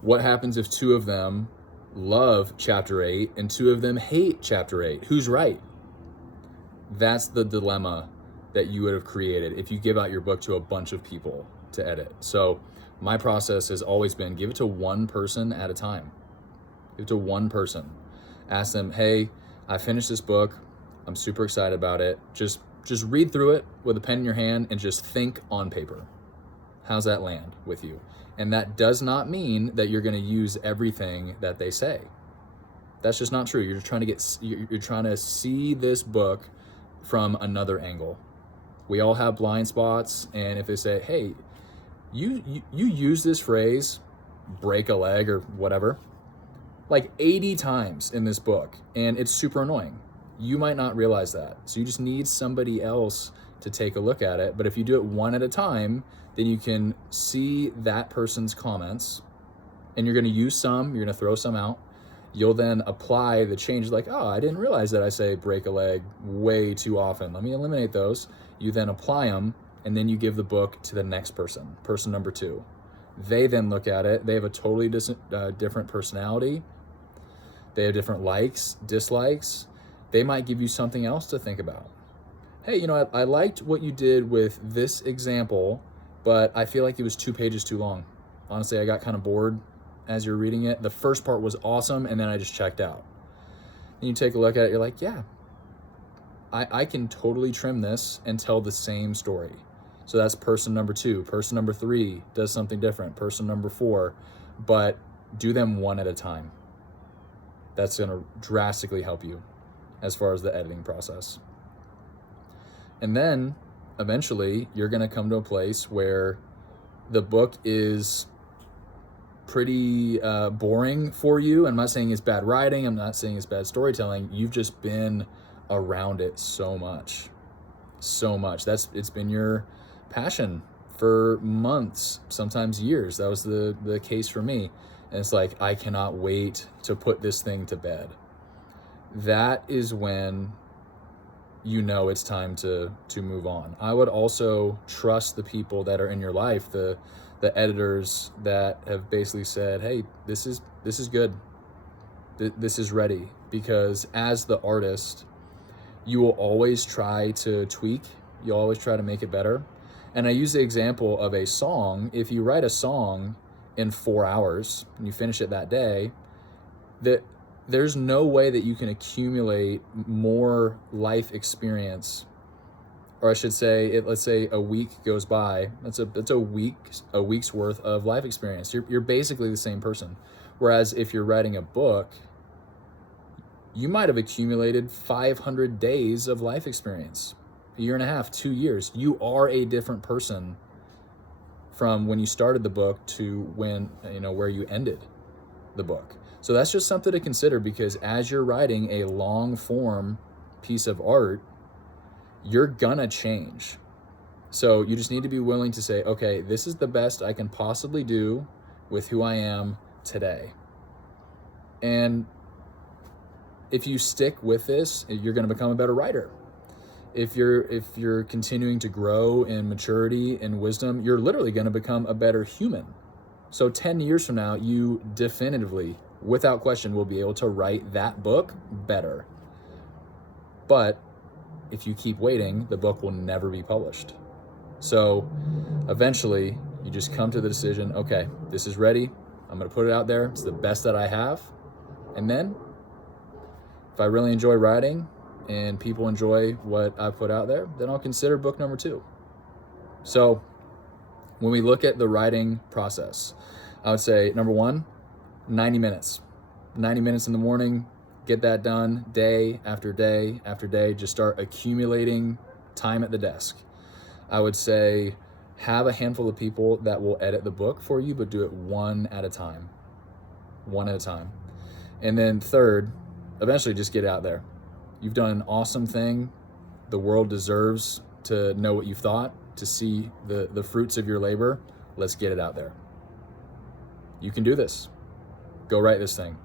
What happens if two of them love chapter 8 and two of them hate chapter 8? Who's right? That's the dilemma that you would have created if you give out your book to a bunch of people to edit. So my process has always been give it to one person at a time. Give it to one person. Ask them, hey, I finished this book. I'm super excited about it. Just read through it with a pen in your hand and just think on paper. How's that land with you? And that does not mean that you're going to use everything that they say. That's just not true. You're trying to see this book from another angle. We all have blind spots, and if they say, hey, you use this phrase, break a leg or whatever, like 80 times in this book, and it's super annoying. You might not realize that. So you just need somebody else to take a look at it. But if you do it one at a time, then you can see that person's comments, and you're going to use some, you're going to throw some out. You'll then apply the change, like, oh, I didn't realize that I say break a leg way too often. Let me eliminate those. You then apply them, and then you give the book to the next person, person number 2. They then look at it. They have a totally different personality. They have different likes, dislikes. They might give you something else to think about. Hey, I liked what you did with this example, but I feel like it was 2 pages too long. Honestly, I got kind of bored as you're reading it. The first part was awesome, and then I just checked out. And you take a look at it, you're like, yeah, I can totally trim this and tell the same story. So that's person number 2. Person number 3 does something different. Person number 4, but do them one at a time. That's going to drastically help you as far as the editing process. And then eventually you're going to come to a place where the book is pretty boring for you. I'm not saying it's bad writing. I'm not saying it's bad storytelling. You've just been around it so much. It's been your passion for months, sometimes years. That was the case for me. And it's like, I cannot wait to put this thing to bed. That is when it's time to move on. I would also trust the people that are in your life, the editors that have basically said, hey, this is good. This is ready. Because as the artist, you will always try to tweak. You'll always try to make it better. And I use the example of a song. If you write a song in 4 hours and you finish it that day, there's no way that you can accumulate more life experience. Or I should say, let's say a week goes by. That's a week's worth of life experience. You're basically the same person. Whereas if you're writing a book, you might have accumulated 500 days of life experience, a year and a half, 2 years. You are a different person from when you started the book to when, where you ended the book. So that's just something to consider, because as you're writing a long form piece of art, you're gonna change. So you just need to be willing to say, okay, this is the best I can possibly do with who I am today. And if you stick with this, you're gonna become a better writer. If you're continuing to grow in maturity and wisdom, you're literally gonna become a better human. So 10 years from now, you definitively, without question, will be able to write that book better. But if you keep waiting, the book will never be published. So eventually, you just come to the decision, okay, this is ready. I'm gonna put it out there. It's the best that I have. And then, if I really enjoy writing and people enjoy what I put out there, then I'll consider book number 2. So when we look at the writing process, I would say, number 1, 90 minutes. 90 minutes in the morning, get that done day after day after day. Just start accumulating time at the desk. I would say have a handful of people that will edit the book for you, but do it one at a time. One at a time. And then third, eventually just get out there. You've done an awesome thing. The world deserves to know what you've thought, to see the fruits of your labor. Let's get it out there. You can do this. Go write this thing.